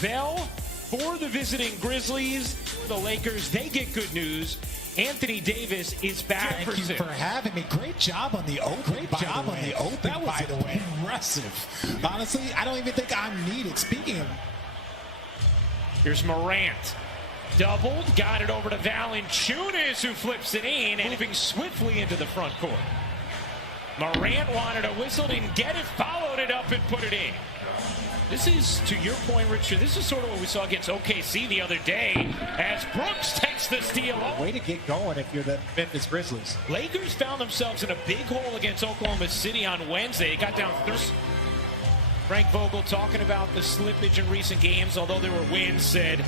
Bell for the visiting Grizzlies. For the Lakers, they get good news. Anthony Davis is back. Thank you for having me. Great job on the open. That was, by the way, impressive. Honestly, I don't even think I'm needed. Speaking of, here's Morant. Doubled, got it over to Valanciunas, who flips it in, and moving swiftly into the front court. Morant wanted a whistle, didn't get it, followed it up and put it in. This is, to your point, Richard, this is sort of what we saw against OKC the other day as Brooks takes the steal. Way to get going if you're the Memphis Grizzlies. Lakers found themselves in a big hole against Oklahoma City on Wednesday. It got down 30. Frank Vogel talking about the slippage in recent games, although there were wins, said,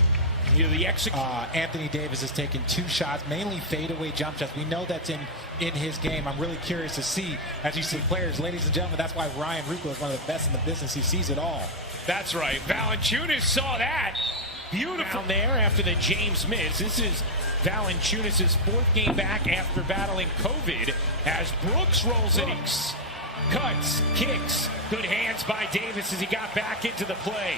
you know, the Anthony Davis has taken 2 shots, mainly fadeaway jump shots. We know that's in his game. I'm really curious to see, as you see players, ladies and gentlemen, that's why Ryan Ruocco is one of the best in the business. He sees it all. That's right. Valanciunas saw that. Beautiful down there after the James miss. This is Valanciunas' 4th game back after battling COVID as Brooks rolls it. Cuts, kicks, good hands by Davis as he got back into the play.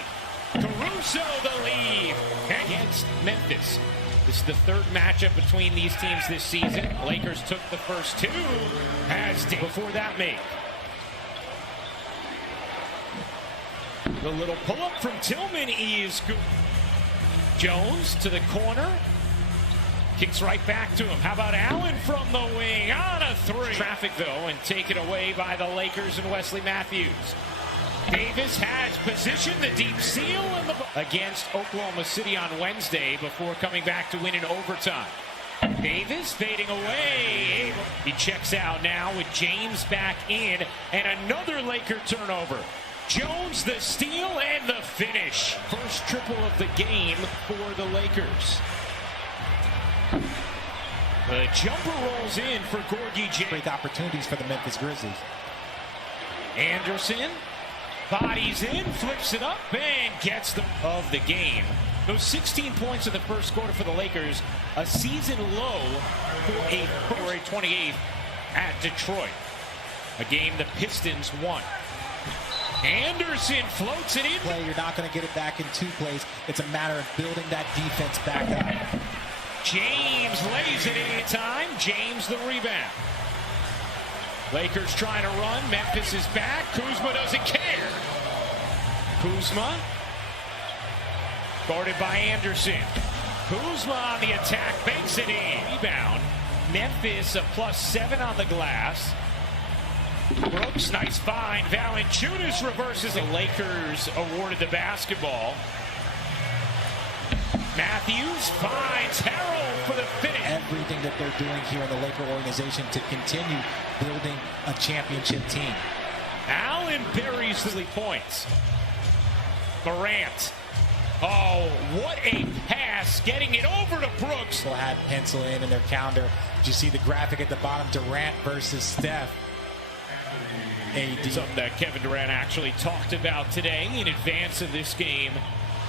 Caruso the lead against Memphis. This is the 3rd matchup between these teams this season. Lakers took the first 2 as before that make. The little pull-up from Tillman is good. Jones to the corner. Kicks right back to him. How about Allen from the wing on a 3? Traffic, though, and taken away by the Lakers and Wesley Matthews. Davis has positioned the deep seal against Oklahoma City on Wednesday before coming back to win in overtime. Davis fading away. He checks out now with James back in and another Laker turnover. Jones the steal and the finish. First triple of the game for the Lakers. The jumper rolls in for Gorgie James. Great opportunities for the Memphis Grizzlies. Anderson bodies in, flips it up, and gets the of the game. Those 16 points in the first quarter for the Lakers, a season low for a February 28th at Detroit. A game the Pistons won. Anderson floats it in. You're not going to get it back in 2 plays. It's a matter of building that defense back up. James lays it in time. James the rebound. Lakers trying to run. Memphis is back. Kuzma doesn't care. Kuzma guarded by Anderson. Kuzma on the attack. Banks it in. Rebound. Memphis a +7 on the glass. Brooks, nice find. Valanciunas reverses. The Lakers awarded the basketball. Matthews finds Harrell for the finish. Everything that they're doing here in the Laker organization to continue building a championship team. Allen buries the points. Morant. Oh, what a pass. Getting it over to Brooks. They'll have pencil in their calendar. Did you see the graphic at the bottom? Durant versus Steph. Something that Kevin Durant actually talked about today in advance of this game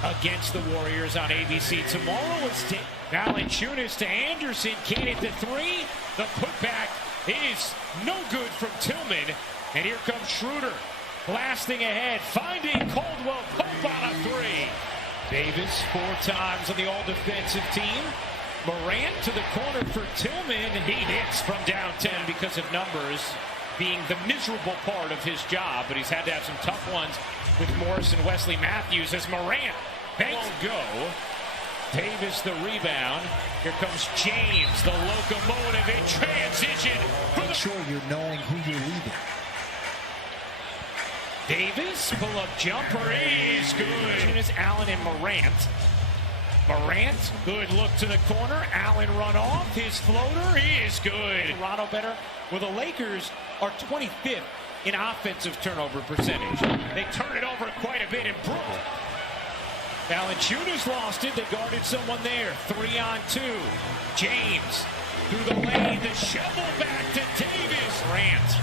against the Warriors on ABC. Tomorrow is Valanciunas to Anderson. Can't hit the 3. The putback is no good from Tillman. And here comes Schroeder blasting ahead, finding Caldwell Pope on a 3. Davis 4 times on the all-defensive team. Morant to the corner for Tillman. He hits from down 10 because of numbers being the miserable part of his job, but he's had to have some tough ones with Morris and Wesley Matthews as Morant banks go. Davis the rebound. Here comes James, the locomotive in transition. Make sure you're knowing who you're leaving. Davis, pull-up jumper is good. It's Allen and Morant. Morant, good look to the corner. Allen run off. His floater is good. Toronto better. Well, the Lakers are 25th in offensive turnover percentage. They turn it over quite a bit in Brooklyn. Valanciunas lost it. They guarded someone there. 3-on-2. James through the lane. The shovel back to Davis. Grant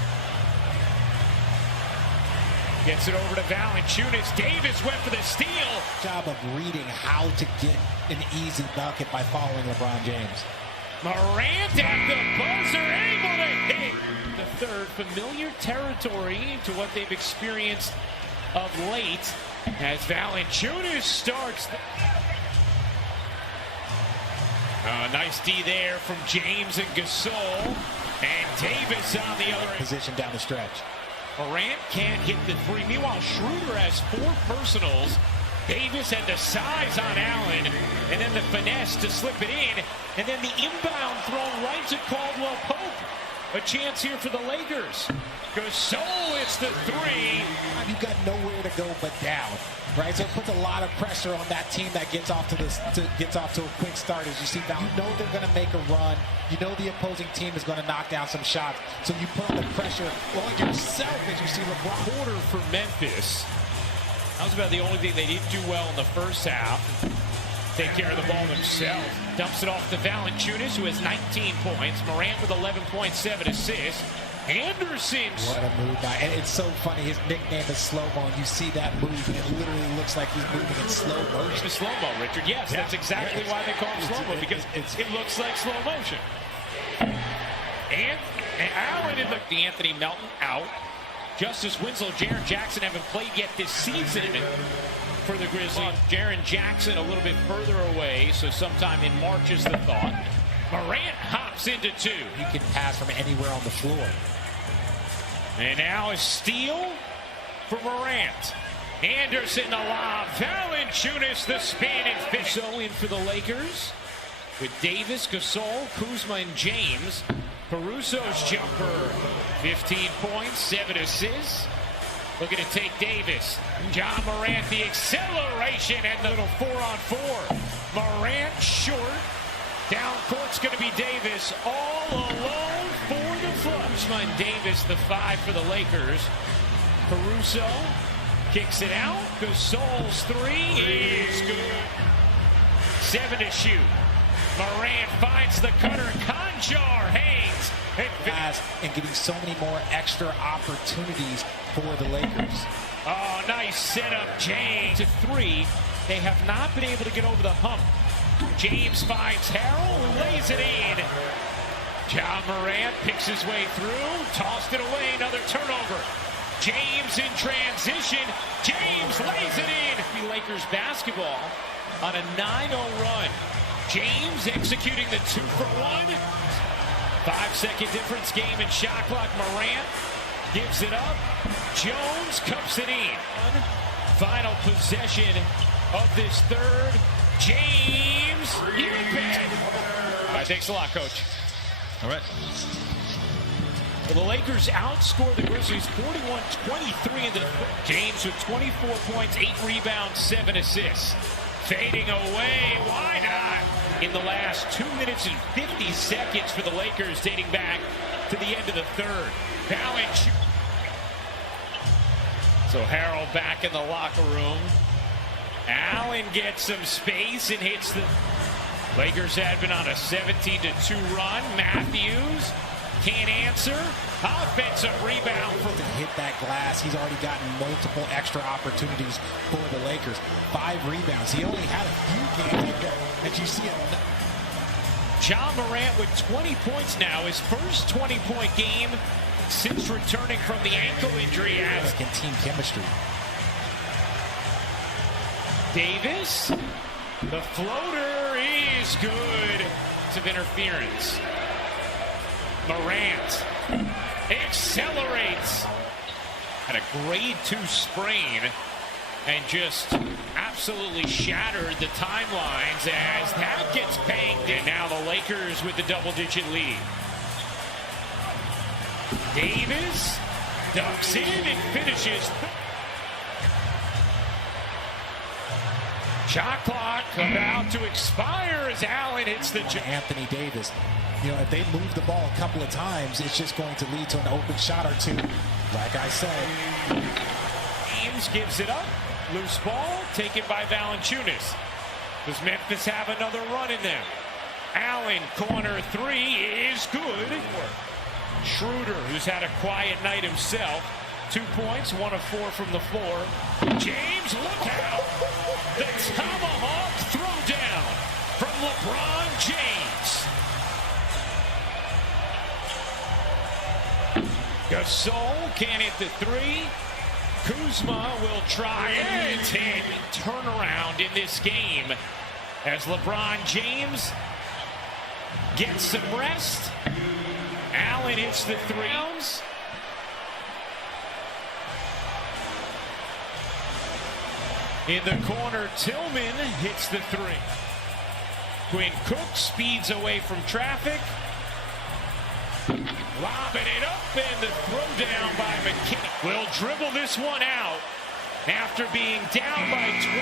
gets it over to Valanciunas. Davis went for the steal. Job of reading how to get an easy bucket by following LeBron James. Morant at the buzzer, able to hit. The third, familiar territory to what they've experienced of late As Valanciunas starts. Nice D there from James and Gasol. And Davis on the other Position down the stretch. Morant can't hit the three. Meanwhile, Schroeder has 4 personals. Davis had the size on Allen, and then the finesse to slip it in, and then the inbound thrown right to Caldwell Pope. A chance here for the Lakers. Gasol, it's the 3. You've got nowhere to go but down, right? So it puts a lot of pressure on that team that gets off to a quick start. As you see, now you know they're going to make a run. You know the opposing team is going to knock down some shots. So you put the pressure on yourself as you see LeBron. Quarter for Memphis. That was about the only thing they didn't do well in the first half. Take care of the ball themselves. Dumps it off to Valanciunas, who has 19 points. Morant with 11.7 assists. Anderson. What a move by, and it's so funny. His nickname is Slow-Mo, and you see that move, and it literally looks like he's moving in slow motion. It's slow-mo, Richard. Yes, that's exactly why they call him slow-mo, because it looks like slow motion. And Allen in the Anthony Melton out. Justice Winslow, Jaren Jackson haven't played yet this season for the Grizzlies. Jaren Jackson a little bit further away, so sometime in March is the thought. Morant hops into 2. He can pass from anywhere on the floor. And now a steal for Morant. Anderson the lob. Valanciunas the spin and fish. So in for the Lakers with Davis, Gasol, Kuzma, and James. Caruso's jumper, 15 points, 7 assists. Looking to take Davis. John Morant, the acceleration, and the little 4-on-4. Morant short. Down court's going to be Davis, all alone for the Flush. And Davis, the 5 for the Lakers. Caruso kicks it out. Gasol's 3 is good. 7 to shoot. Morant finds the cutter. Conjar hangs. And getting so many more extra opportunities for the Lakers. Oh, nice setup, James. To 3. They have not been able to get over the hump. James finds Harrell, who lays it in. John Morant picks his way through. Tossed it away. Another turnover. James in transition. James lays it in. The Lakers basketball on a 9-0 run. James executing the 2-for-1. 5-second difference game in shot clock. Morant gives it up. Jones cups it in. Final possession of this third. James, you bet. All right, thanks a lot, Coach. All right. Well, the Lakers outscore the Grizzlies 41-23 in the James with 24 points, 8 rebounds, 7 assists. Fading away, why not? In the last 2 minutes and 50 seconds for the Lakers, dating back to the end of the third. Valanciunas. So Harrell back in the locker room. Allen gets some space and hits the Lakers had been on a 17-2 run. Matthews can't answer. Offensive rebound for to hit that glass. He's already gotten multiple extra opportunities for the Lakers. 5 rebounds. He only had a few games like that. And you see it. John Morant with 20 points now. His first 20-point game since returning from the ankle injury. As like in team chemistry. Davis, the floater is good. Of interference. Morant accelerates. Had a grade 2 sprain and just absolutely shattered the timelines as that gets banged in. Now the Lakers with the double-digit lead. Davis ducks in and finishes. Shot clock about to expire as Allen hits the... Anthony Davis. You know, if they move the ball a couple of times, it's just going to lead to an open shot or two. Like I said. James gives it up. Loose ball taken by Valanciunas. Does Memphis have another run in them? Allen, corner 3 is good. Schroeder, who's had a quiet night himself. 2 points, 1 of 4 from the floor. James, look out! The tomahawk throwdown from LeBron James. Gasol can't hit the 3. Kuzma will try and hit turnaround in this game as LeBron James gets some rest. Allen hits the 3. In the corner, Tillman hits the 3. Quinn Cook speeds away from traffic. Lobbing it up, and the throw down by McKinney. Will dribble this one out after being down by 20.